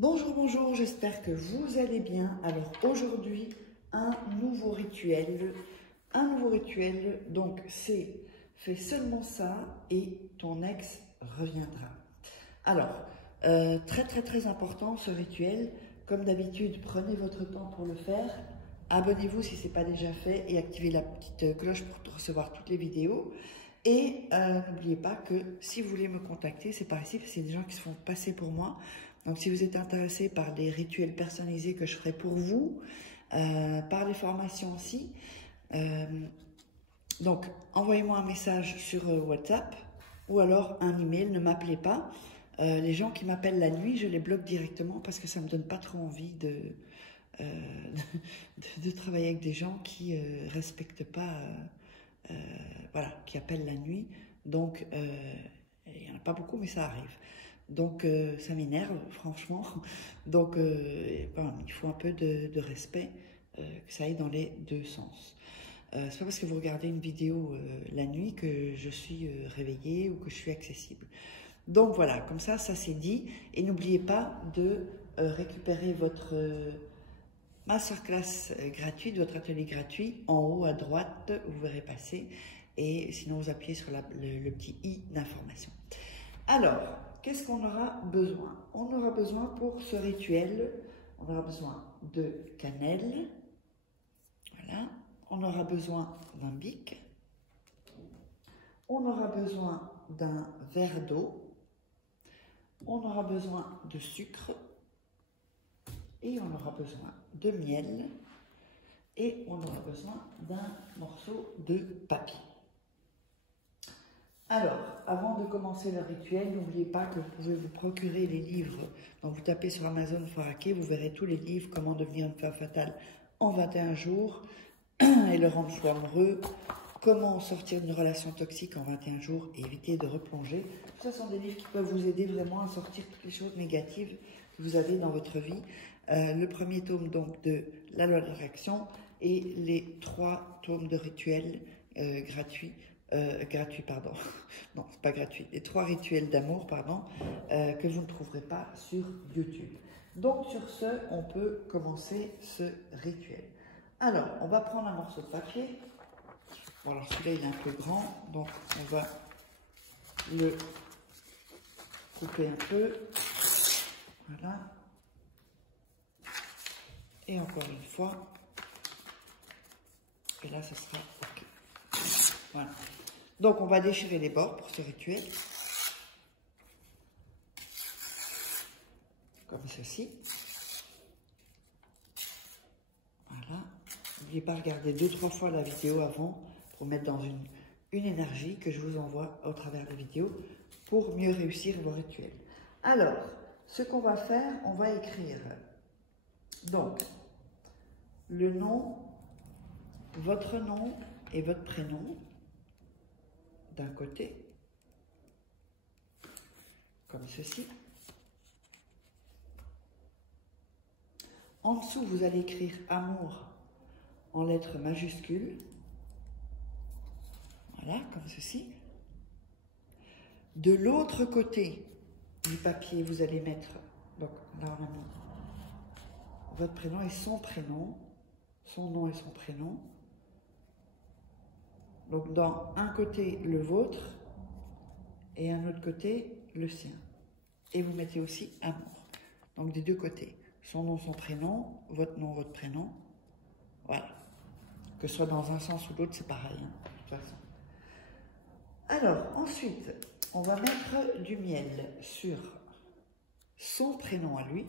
Bonjour, bonjour, j'espère que vous allez bien. Alors aujourd'hui, un nouveau rituel. Donc c'est fais seulement ça et ton ex reviendra. Alors, très important ce rituel. Comme d'habitude, prenez votre temps pour le faire. Abonnez-vous si ce n'est pas déjà fait et activez la petite cloche pour recevoir toutes les vidéos. Et n'oubliez pas que si vous voulez me contacter, c'est par ici, parce qu'il y a des gens qui se font passer pour moi. Donc si vous êtes intéressé par des rituels personnalisés que je ferai pour vous, par les formations aussi, donc envoyez-moi un message sur WhatsApp ou alors un email, ne m'appelez pas. Les gens qui m'appellent la nuit, je les bloque directement parce que ça ne me donne pas trop envie de travailler avec des gens qui ne respectent pas, voilà, qui appellent la nuit. Donc, il n'y en a pas beaucoup, mais ça arrive. Donc, ça m'énerve, franchement. Donc, voilà, il faut un peu de respect, que ça aille dans les deux sens. C'est pas parce que vous regardez une vidéo la nuit que je suis réveillée ou que je suis accessible. Donc voilà, comme ça c'est dit. Et n'oubliez pas de récupérer votre masterclass gratuite, votre atelier gratuit. En haut à droite, vous verrez passer. Et sinon, vous appuyez sur le petit i d'information. Alors, qu'est-ce qu'on aura besoin? On aura besoin pour ce rituel, on aura besoin de cannelle. Voilà. On aura besoin d'un bic. On aura besoin d'un verre d'eau. On aura besoin de sucre. Et on aura besoin de miel. Et on aura besoin d'un morceau de papier. Alors, avant de commencer le rituel, n'oubliez pas que vous pouvez vous procurer les livres. Donc, vous tapez sur Amazon Foraké, vous verrez tous les livres « Comment devenir une femme fatale en 21 jours » et le rendre fou amoureux, « Comment sortir d'une relation toxique en 21 jours et éviter de replonger ». Ce sont des livres qui peuvent vous aider vraiment à sortir toutes les choses négatives que vous avez dans votre vie. Le premier tome donc de la loi de l'attraction et les 3 tomes de rituels gratuits. Pardon. Non, c'est pas gratuit. Les 3 rituels d'amour, pardon, que vous ne trouverez pas sur YouTube. Donc, sur ce, on peut commencer ce rituel. Alors, on va prendre un morceau de papier. Bon, alors celui-là, il est un peu grand, donc on va le couper un peu. Voilà. Et encore une fois. Et là, ce sera OK. Voilà. Donc, on va déchirer les bords pour ce rituel. Comme ceci. Voilà. N'oubliez pas de regarder 2-3 fois la vidéo avant pour mettre dans une énergie que je vous envoie au travers de la vidéo pour mieux réussir vos rituels. Alors, ce qu'on va faire, on va écrire donc le nom, votre nom et votre prénom d'un côté, comme ceci. En dessous, vous allez écrire amour en lettres majuscules. Voilà, comme ceci. De l'autre côté du papier, vous allez mettre, donc là on a mis votre prénom et son prénom, son nom et son prénom. Donc dans un côté le vôtre et un autre côté le sien. Et vous mettez aussi amour. Donc des deux côtés. Son nom, son prénom, votre nom, votre prénom. Voilà. Que ce soit dans un sens ou l'autre, c'est pareil, hein, de toute façon. Alors, ensuite, on va mettre du miel sur son prénom à lui.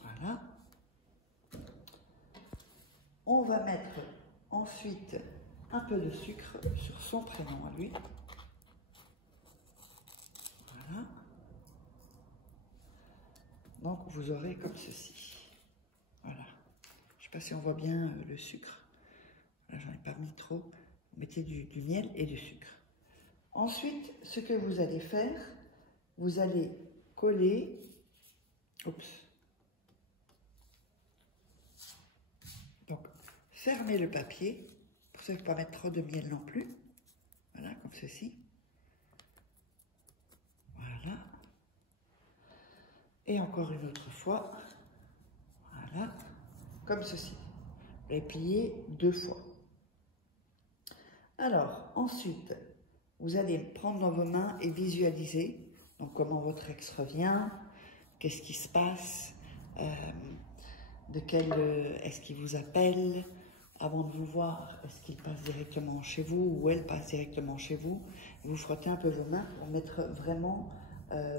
Voilà. On va mettre ensuite un peu de sucre sur son prénom à lui. Voilà. Donc, vous aurez comme ceci. Voilà. Je ne sais pas si on voit bien le sucre. Là, j'en ai pas mis trop. Vous mettez du miel et du sucre. Ensuite, ce que vous allez faire, vous allez coller. Oups. Donc, fermez le papier. Pour ça, il ne faut pas mettre trop de miel non plus. Voilà, comme ceci. Et encore une autre fois. Voilà. Comme ceci. Vous allez plier 2 fois. Alors, ensuite, vous allez prendre dans vos mains et visualiser donc comment votre ex revient, qu'est-ce qui se passe, est-ce qu'il vous appelle avant de vous voir, est-ce qu'il passe directement chez vous ou elle passe directement chez vous. Vous frottez un peu vos mains pour mettre vraiment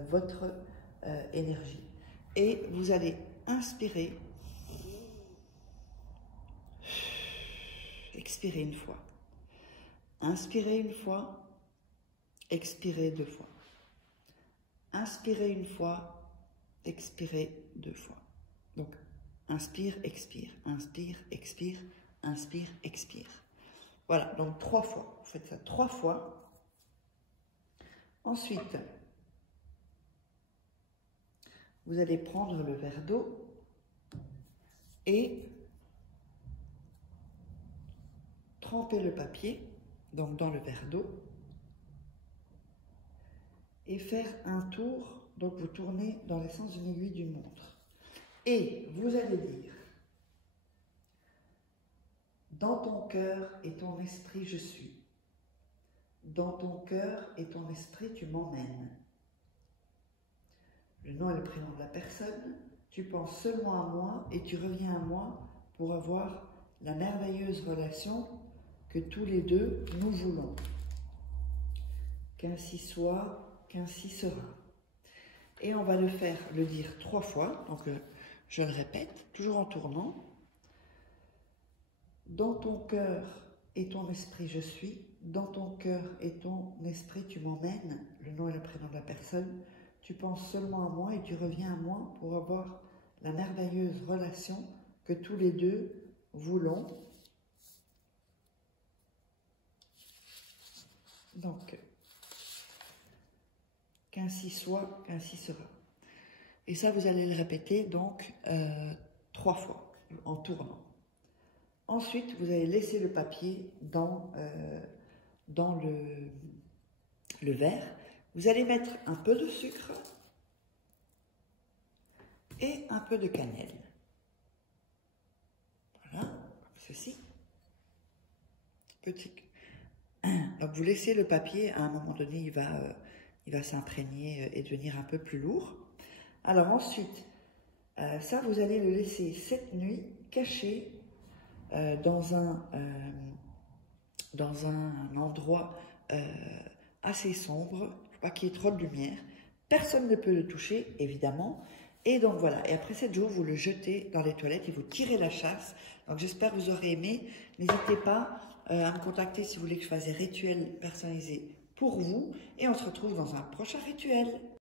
votre énergie. Et vous allez inspirer, expirer une fois. Inspirez une fois, expirez 2 fois. Inspirez une fois, expirez 2 fois. Donc, inspire, expire, inspire, expire, inspire, expire. Voilà, donc 3 fois. Vous faites ça 3 fois. Ensuite, vous allez prendre le verre d'eau et tremper le papier donc dans le verre d'eau et faire un tour, donc vous tournez dans le sens d'une aiguille d'une montre. Et vous allez dire, dans ton cœur et ton esprit je suis. Dans ton cœur et ton esprit tu m'emmènes. Le nom et le prénom de la personne, tu penses seulement à moi et tu reviens à moi pour avoir la merveilleuse relation que tous les deux nous voulons. Qu'ainsi soit, qu'ainsi sera. Et on va le dire 3 fois, donc je le répète, toujours en tournant. Dans ton cœur et ton esprit je suis, dans ton cœur et ton esprit tu m'emmènes, le nom et le prénom de la personne, tu penses seulement à moi et tu reviens à moi pour avoir la merveilleuse relation que tous les deux voulons. Donc, qu'ainsi soit, qu'ainsi sera. Et ça, vous allez le répéter donc 3 fois en tournant. Ensuite, vous allez laisser le papier dans le verre. Vous allez mettre un peu de sucre et un peu de cannelle. Voilà, comme ceci. Petit. Donc, vous laissez le papier, à un moment donné, il va s'imprégner et devenir un peu plus lourd. Alors ensuite, ça, vous allez le laisser cette nuit caché dans un endroit assez sombre, il ne faut pas qu'il y ait trop de lumière. Personne ne peut le toucher, évidemment. Et donc voilà, et après 7 jours, vous le jetez dans les toilettes et vous tirez la chasse. Donc j'espère que vous aurez aimé. N'hésitez pas à me contacter si vous voulez que je fasse des rituels personnalisés pour vous. Et on se retrouve dans un prochain rituel.